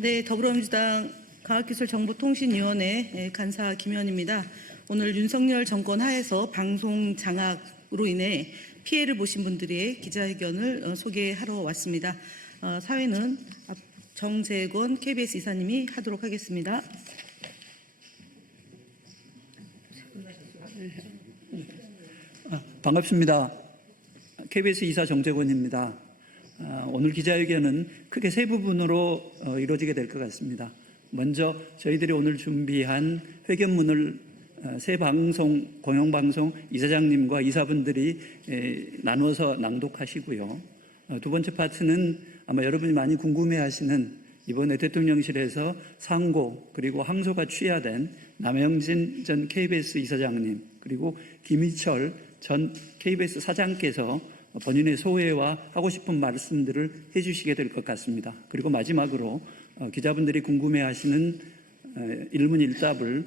네, 더불어민주당 과학기술정보통신위원회 간사 김현입니다. 오늘 윤석열 정권 하에서 방송 장악으로 인해 피해를 보신 분들의 기자회견을 소개하러 왔습니다. 사회는 정재권 KBS 이사님이 하도록 하겠습니다. 반갑습니다. KBS 이사 정재권입니다. 오늘 기자회견은 크게 세 부분으로 이루어지게 될 것 같습니다. 먼저 저희들이 오늘 준비한 회견문을 세 방송, 공영방송 이사장님과 이사분들이 나누어서 낭독하시고요. 두 번째 파트는 아마 여러분이 많이 궁금해하시는 이번에 대통령실에서 상고 그리고 항소가 취하된 남영진 전 KBS 이사장님 그리고 김희철 전 KBS 사장께서 본인의 소회와 하고 싶은 말씀들을 해주시게 될 것 같습니다. 그리고 마지막으로 기자분들이 궁금해하시는 일문일답을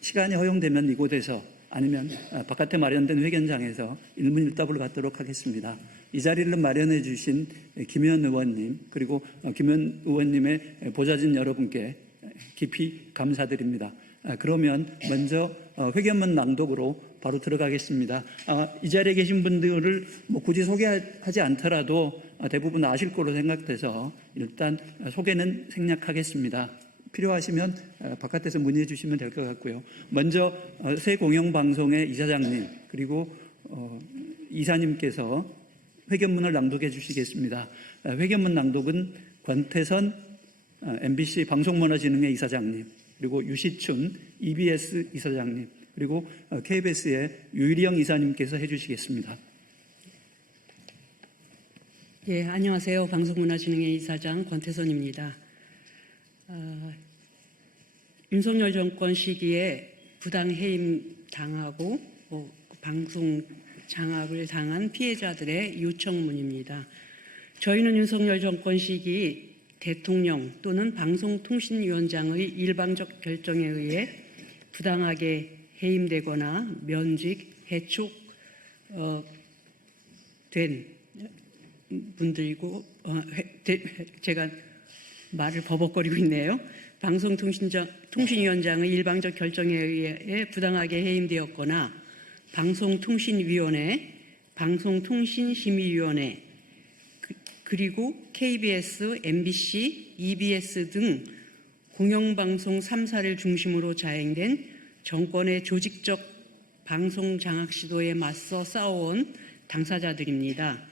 시간이 허용되면 이곳에서 아니면 바깥에 마련된 회견장에서 일문일답을 갖도록 하겠습니다. 이 자리를 마련해 주신 김현 의원님 그리고 김현 의원님의 보좌진 여러분께 깊이 감사드립니다. 그러면 먼저 회견문 낭독으로 바로 들어가겠습니다. 이 자리에 계신 분들을 굳이 소개하지 않더라도 대부분 아실 거로 생각돼서 일단 소개는 생략하겠습니다. 필요하시면 바깥에서 문의해 주시면 될 것 같고요. 먼저 새 공영방송의 이사장님 그리고 이사님께서 회견문을 낭독해 주시겠습니다. 회견문 낭독은 권태선 MBC 방송문화진흥회 이사장님 그리고 유시춘 EBS 이사장님 그리고 KBS의 유일영 이사님께서 해주시겠습니다. 예, 안녕하세요. 방송문화진흥회 이사장 권태선입니다. 윤석열 정권 시기에 부당해임 당하고 방송 장악을 당한 피해자들의 요청문입니다. 저희는 윤석열 정권 시기 대통령 또는 방송통신위원장의 일방적 결정에 의해 부당하게 해임되거나 면직, 해촉 된 분들이고 제가 말을 버벅거리고 있네요. 방송통신위원장의 일방적 결정에 의해 부당하게 해임되었거나 방송통신위원회, 방송통신심의위원회 그리고 KBS, MBC, EBS 등 공영방송 3사를 중심으로 자행된 정권의 조직적 방송 장악 시도에 맞서 싸워온 당사자들입니다.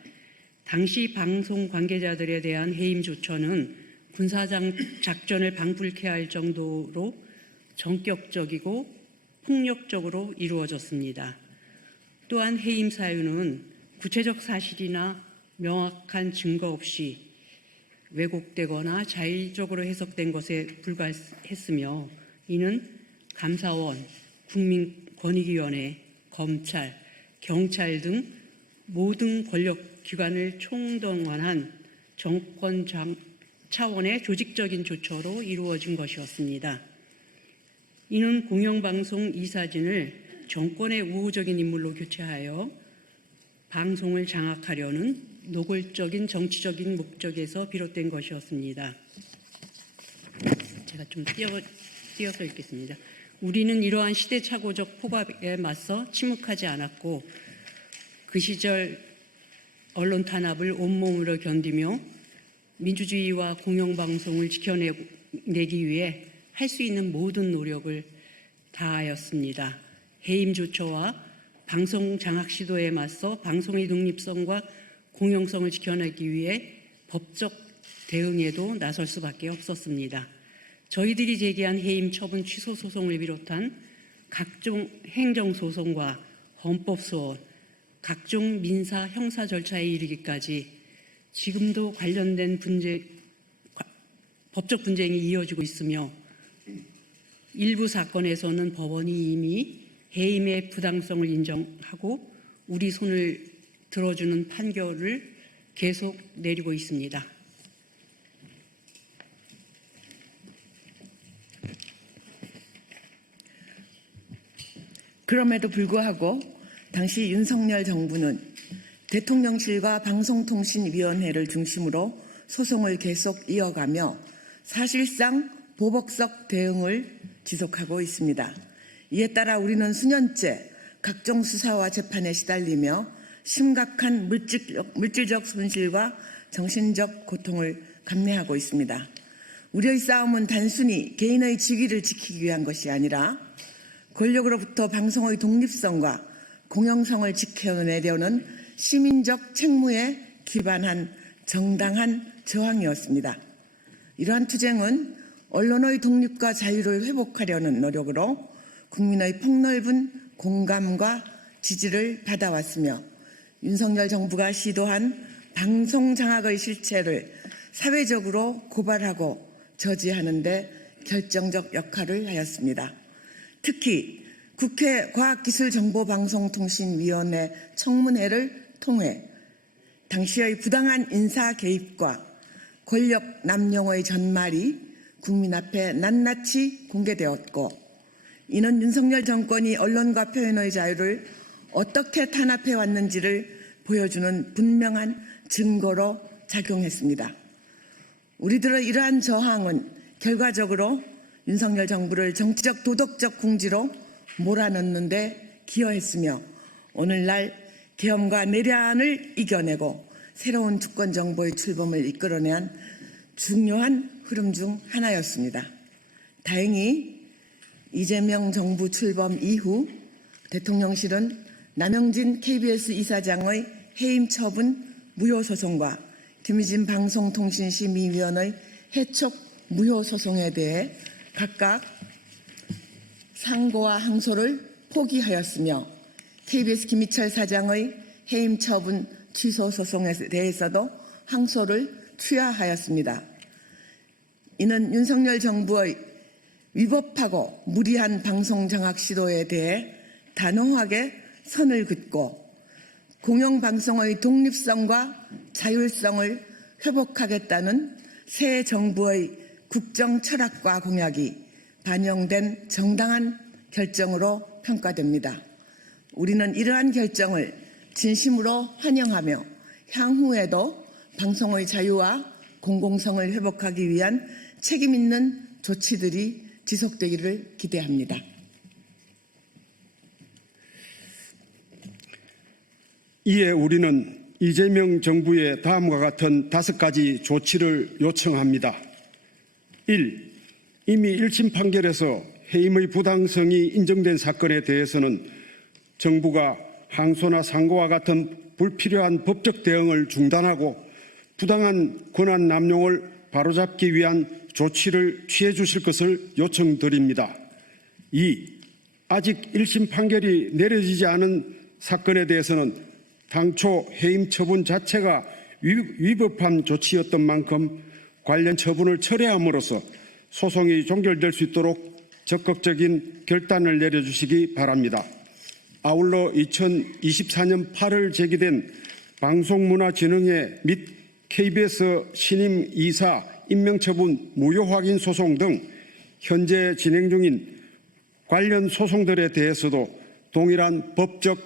당시 방송 관계자들에 대한 해임 조처는 군사작전을 방불케 할 정도로 전격적이고 폭력적으로 이루어졌습니다. 또한 해임 사유는 구체적 사실이나 명확한 증거 없이 왜곡되거나 자의적으로 해석된 것에 불과했으며 이는 감사원, 국민권익위원회, 검찰, 경찰 등 모든 권력기관을 총동원한 정권 차원의 조직적인 조처로 이루어진 것이었습니다. 이는 공영방송 이사진을 정권의 우호적인 인물로 교체하여 방송을 장악하려는 노골적인 정치적인 목적에서 비롯된 것이었습니다. 제가 좀 띄어서 읽겠습니다. 우리는 이러한 시대착오적 폭압에 맞서 침묵하지 않았고 그 시절 언론 탄압을 온몸으로 견디며 민주주의와 공영방송을 지켜내기 위해 할 수 있는 모든 노력을 다하였습니다. 해임 조처와 방송 장악 시도에 맞서 방송의 독립성과 공영성을 지켜내기 위해 법적 대응에도 나설 수밖에 없었습니다. 저희들이 제기한 해임 처분 취소 소송을 비롯한 각종 행정소송과 헌법소원, 각종 민사 형사 절차에 이르기까지 지금도 관련된 법적 분쟁이 이어지고 있으며 일부 사건에서는 법원이 이미 해임의 부당성을 인정하고 우리 손을 들어주는 판결을 계속 내리고 있습니다. 그럼에도 불구하고 당시 윤석열 정부는 대통령실과 방송통신위원회를 중심으로 소송을 계속 이어가며 사실상 보복적 대응을 지속하고 있습니다. 이에 따라 우리는 수년째 각종 수사와 재판에 시달리며 심각한 물질적 손실과 정신적 고통을 감내하고 있습니다. 우리의 싸움은 단순히 개인의 직위를 지키기 위한 것이 아니라 권력으로부터 방송의 독립성과 공영성을 지켜내려는 시민적 책무에 기반한 정당한 저항이었습니다. 이러한 투쟁은 언론의 독립과 자유를 회복하려는 노력으로 국민의 폭넓은 공감과 지지를 받아왔으며 윤석열 정부가 시도한 방송 장악의 실체를 사회적으로 고발하고 저지하는 데 결정적 역할을 하였습니다. 특히 국회 과학기술정보방송통신위원회 청문회를 통해 당시의 부당한 인사 개입과 권력 남용의 전말이 국민 앞에 낱낱이 공개되었고, 이는 윤석열 정권이 언론과 표현의 자유를 어떻게 탄압해 왔는지를 보여주는 분명한 증거로 작용했습니다. 우리들의 이러한 저항은 결과적으로 윤석열 정부를 정치적 도덕적 궁지로 몰아넣는 데 기여했으며 오늘날 계엄과 내란을 이겨내고 새로운 주권 정부의 출범을 이끌어낸 중요한 흐름 중 하나였습니다. 다행히 이재명 정부 출범 이후 대통령실은 남영진 KBS 이사장의 해임 처분 무효 소송과 김유진 방송통신심의위원의 해촉 무효 소송에 대해 각각 상고와 항소를 포기하였으며 KBS 김희철 사장의 해임 처분 취소 소송에 대해서도 항소를 취하하였습니다. 이는 윤석열 정부의 위법하고 무리한 방송 장악 시도에 대해 단호하게 선을 긋고 공영방송의 독립성과 자율성을 회복하겠다는 새 정부의 국정 철학과 공약이 반영된 정당한 결정으로 평가됩니다. 우리는 이러한 결정을 진심으로 환영하며 향후에도 방송의 자유와 공공성을 회복하기 위한 책임 있는 조치들이 지속되기를 기대합니다. 이에 우리는 이재명 정부의 다음과 같은 5가지 조치를 요청합니다. 1. 이미 1심 판결에서 해임의 부당성이 인정된 사건에 대해서는 정부가 항소나 상고와 같은 불필요한 법적 대응을 중단하고 부당한 권한 남용을 바로잡기 위한 조치를 취해 주실 것을 요청드립니다. 2. 아직 1심 판결이 내려지지 않은 사건에 대해서는 당초 해임 처분 자체가 위법한 조치였던 만큼 관련 처분을 철회함으로써 소송이 종결될 수 있도록 적극적인 결단을 내려주시기 바랍니다. 아울러 2024년 8월 제기된 방송문화진흥회 및 KBS 신임 이사 임명처분 무효 확인 소송 등 현재 진행 중인 관련 소송들에 대해서도 동일한 법적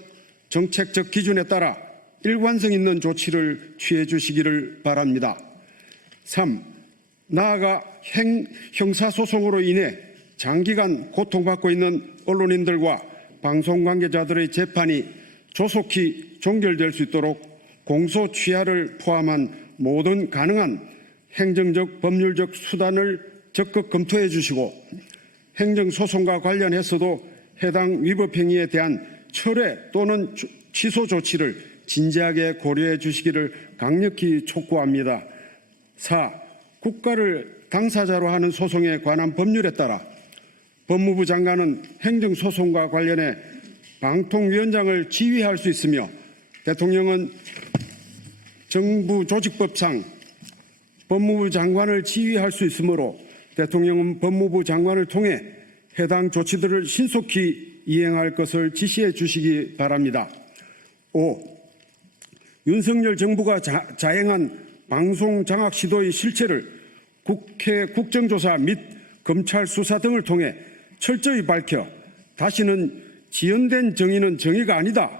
정책적 기준에 따라 일관성 있는 조치를 취해 주시기를 바랍니다. 3. 나아가 형사소송으로 인해 장기간 고통받고 있는 언론인들과 방송관계자들의 재판이 조속히 종결될 수 있도록 공소 취하를 포함한 모든 가능한 행정적 법률적 수단을 적극 검토해 주시고 행정소송과 관련해서도 해당 위법 행위에 대한 철회 또는 취소 조치를 진지하게 고려해 주시기를 강력히 촉구합니다. 4. 국가를 당사자로 하는 소송에 관한 법률에 따라 법무부 장관은 행정소송과 관련해 방통위원장을 지휘할 수 있으며 대통령은 정부조직법상 법무부 장관을 지휘할 수 있으므로 대통령은 법무부 장관을 통해 해당 조치들을 신속히 이행할 것을 지시해 주시기 바랍니다. 5. 윤석열 정부가 자행한 방송 장악 시도의 실체를 국회 국정조사 및 검찰 수사 등을 통해 철저히 밝혀 다시는 지연된 정의는 정의가 아니다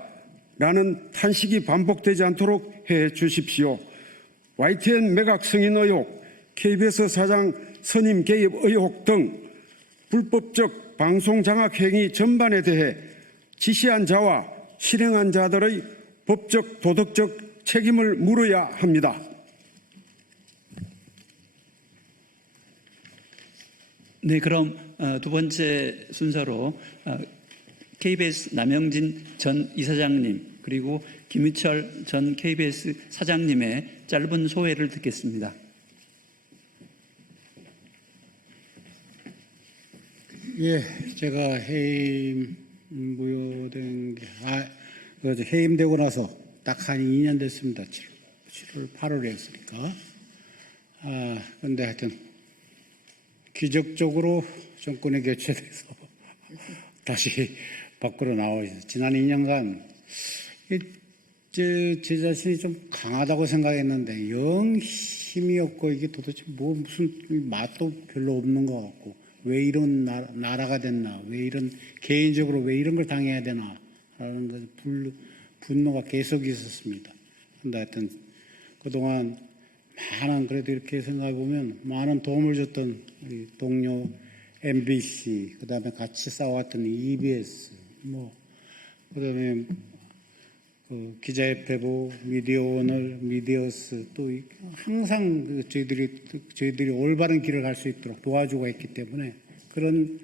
라는 탄식이 반복되지 않도록 해 주십시오. YTN 매각 승인 의혹, KBS 사장 선임 개입 의혹 등 불법적 방송 장악 행위 전반에 대해 지시한 자와 실행한 자들의 법적 도덕적 책임을 물어야 합니다. 네, 그럼 두 번째 순서로 KBS 남영진 전 이사장님 그리고 김유철 전 KBS 사장님의 짧은 소회를 듣겠습니다. 예, 제가 해임 무효된 게 해임되고 나서 딱 한 2년 됐습니다. 7월 8월에 했으니까. 근데 하여튼 기적적으로 정권이 교체돼서 다시 밖으로 나와서 지난 2년간 제 자신이 좀 강하다고 생각했는데 영 힘이 없고 이게 도대체 무슨 맛도 별로 없는 것 같고 왜 이런 나라가 됐나, 왜 이런 개인적으로 왜 이런 걸 당해야 되나 라는 분노가 계속 있었습니다. 근데 하여튼 그동안 많은 그래도 이렇게 생각해 보면 많은 도움을 줬던 우리 동료 MBC, 그다음에 같이 싸워왔던 EBS, 그다음에 그 기자협회보, 미디어오늘, 미디어스 또 항상 저희들이 올바른 길을 갈 수 있도록 도와주고 했기 때문에 그런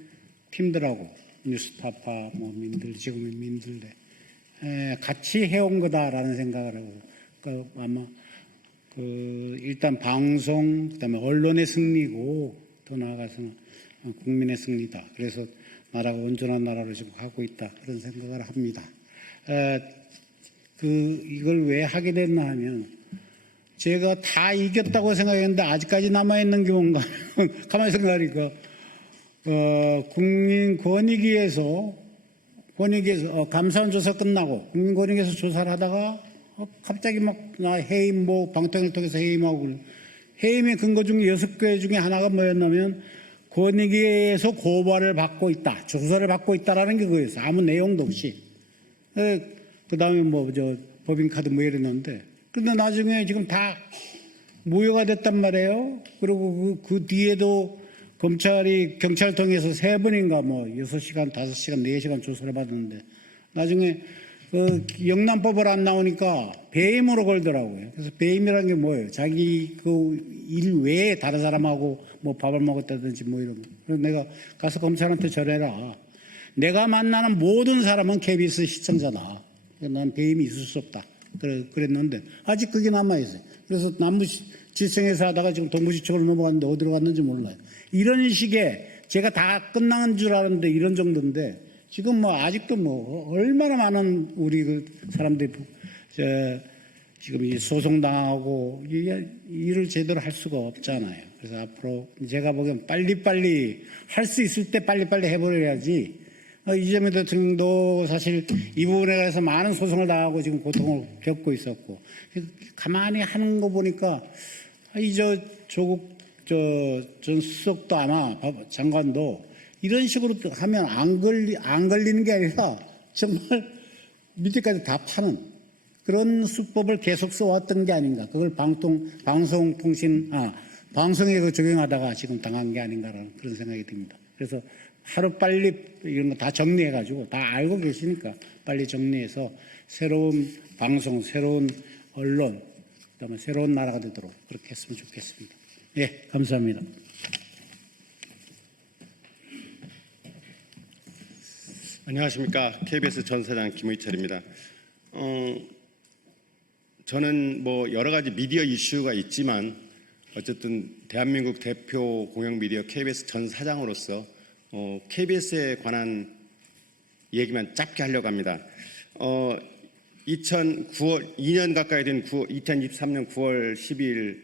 팀들하고 뉴스타파, 지금의 민들레 같이 해온 거다라는 생각을 하고 아마 일단 방송, 그다음에 언론의 승리고 더 나아가서는 국민의 승리다. 그래서 나라가 온전한 나라로 지금 가고 있다. 그런 생각을 합니다. 이걸 왜 하게 됐나 하면 제가 다 이겼다고 생각했는데 아직까지 남아있는 게 뭔가 가만히 생각하니까 국민권익위에서 감사원 조사 끝나고 국민권익위에서 조사를 하다가 갑자기 해임 방통위를 통해서 해임하고 해임의 근거 중에 6개 중에 하나가 뭐였냐면 권익위에서 고발을 받고 있다, 조사를 받고 있다라는 게 그거였어요. 아무 내용도 없이. 그 다음에 법인카드 이랬는데 그런데 나중에 지금 다 무효가 됐단 말이에요. 그리고 그 뒤에도 검찰이 경찰 통해서 3번인가 6시간, 5시간, 4시간 조사를 받았는데 나중에 영남법을 안 나오니까 배임으로 걸더라고요. 그래서 배임이라는 게 뭐예요? 자기 일 외에 다른 사람하고 밥을 먹었다든지 이런 거. 그래서 내가 가서 검찰한테 절해라. 내가 만나는 모든 사람은 KBS 시청자다. 난 배임이 있을 수 없다. 그랬는데 아직 그게 남아있어요. 그래서 남부지청에서 하다가 지금 동부지청으로 넘어갔는데 어디로 갔는지 몰라요. 이런 식의 제가 다 끝난 줄 알았는데 이런 정도인데 지금 아직도 얼마나 많은 우리 사람들이 지금 소송당하고 일을 제대로 할 수가 없잖아요. 그래서 앞으로 제가 보기엔 빨리빨리 할 수 있을 때 빨리빨리 해버려야지. 이재명 대통령도 사실 이 부분에 관해서 많은 소송을 당하고 지금 고통을 겪고 있었고 가만히 하는 거 보니까 조국 전 수석도 아마 장관도 이런 식으로 하면 안 걸리는 게 아니라 정말 밑에까지 다 파는 그런 수법을 계속 써왔던 게 아닌가. 그걸 방송에 적용하다가 지금 당한 게 아닌가라는 그런 생각이 듭니다. 그래서 하루빨리 이런 거 다 정리해가지고 다 알고 계시니까 빨리 정리해서 새로운 방송, 새로운 언론, 그다음에 새로운 나라가 되도록 그렇게 했으면 좋겠습니다. 예, 감사합니다. 안녕하십니까. KBS 전 사장 김의철입니다. 저는 여러 가지 미디어 이슈가 있지만 어쨌든 대한민국 대표 공영 미디어 KBS 전 사장으로서 KBS에 관한 얘기만 짧게 하려고 합니다. 2년 가까이 된 2023년 9월 12일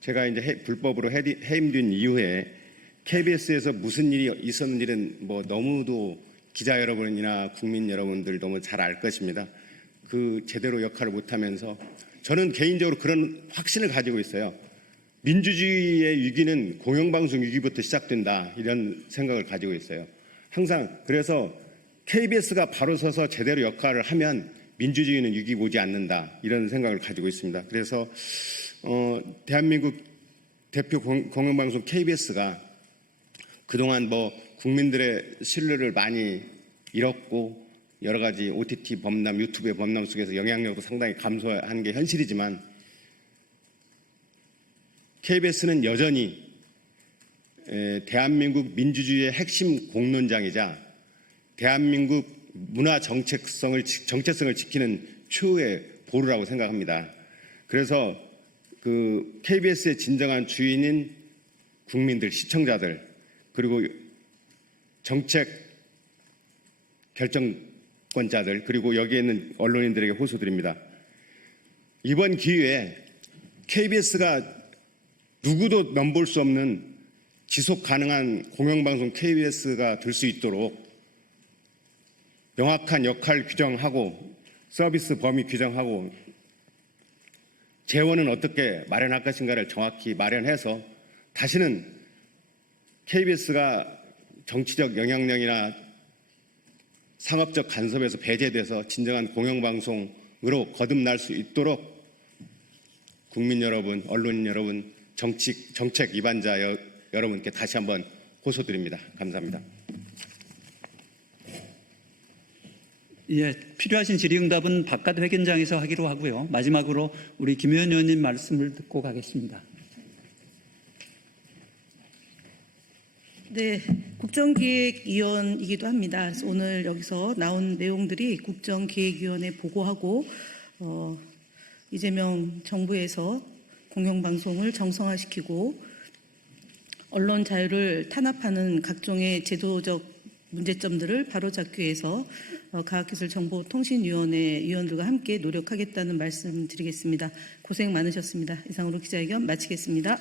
제가 이제 불법으로 해임된 이후에 KBS에서 무슨 일이 있었는지는 너무도 기자 여러분이나 국민 여러분들 너무 잘 알 것입니다. 제대로 역할을 못하면서 저는 개인적으로 그런 확신을 가지고 있어요. 민주주의의 위기는 공영방송 위기부터 시작된다 이런 생각을 가지고 있어요. 항상 그래서 KBS가 바로 서서 제대로 역할을 하면 민주주의는 위기 오지 않는다 이런 생각을 가지고 있습니다. 그래서 대한민국 대표 공영방송 KBS가 그동안 뭐 국민들의 신뢰를 많이 잃었고 여러 가지 OTT 범람, 유튜브의 범람 속에서 영향력도 상당히 감소한 게 현실이지만 KBS는 여전히 대한민국 민주주의의 핵심 공론장이자 대한민국 문화 정체성을 지키는 최후의 보루라고 생각합니다. 그래서 그 KBS의 진정한 주인인 국민들, 시청자들, 그리고 정책 결정권자들, 그리고 여기에 있는 언론인들에게 호소드립니다. 이번 기회에 KBS가 누구도 넘볼 수 없는 지속 가능한 공영방송 KBS가 될 수 있도록 명확한 역할 규정하고 서비스 범위 규정하고 재원은 어떻게 마련할 것인가를 정확히 마련해서 다시는 KBS가 정치적 영향력이나 상업적 간섭에서 배제돼서 진정한 공영방송으로 거듭날 수 있도록 국민 여러분, 언론인 여러분, 정책 위반자 여러분께 다시 한번 호소드립니다. 감사합니다. 예, 필요하신 질의응답은 바깥 회견장에서 하기로 하고요. 마지막으로 우리 김의원 의원님 말씀을 듣고 가겠습니다. 네, 국정기획위원이기도 합니다. 오늘 여기서 나온 내용들이 국정기획위원회 보고하고 이재명 정부에서 공영방송을 정상화시키고 언론 자유를 탄압하는 각종의 제도적 문제점들을 바로잡기 위해서 과학기술정보통신위원회 위원들과 함께 노력하겠다는 말씀 드리겠습니다. 고생 많으셨습니다. 이상으로 기자회견 마치겠습니다.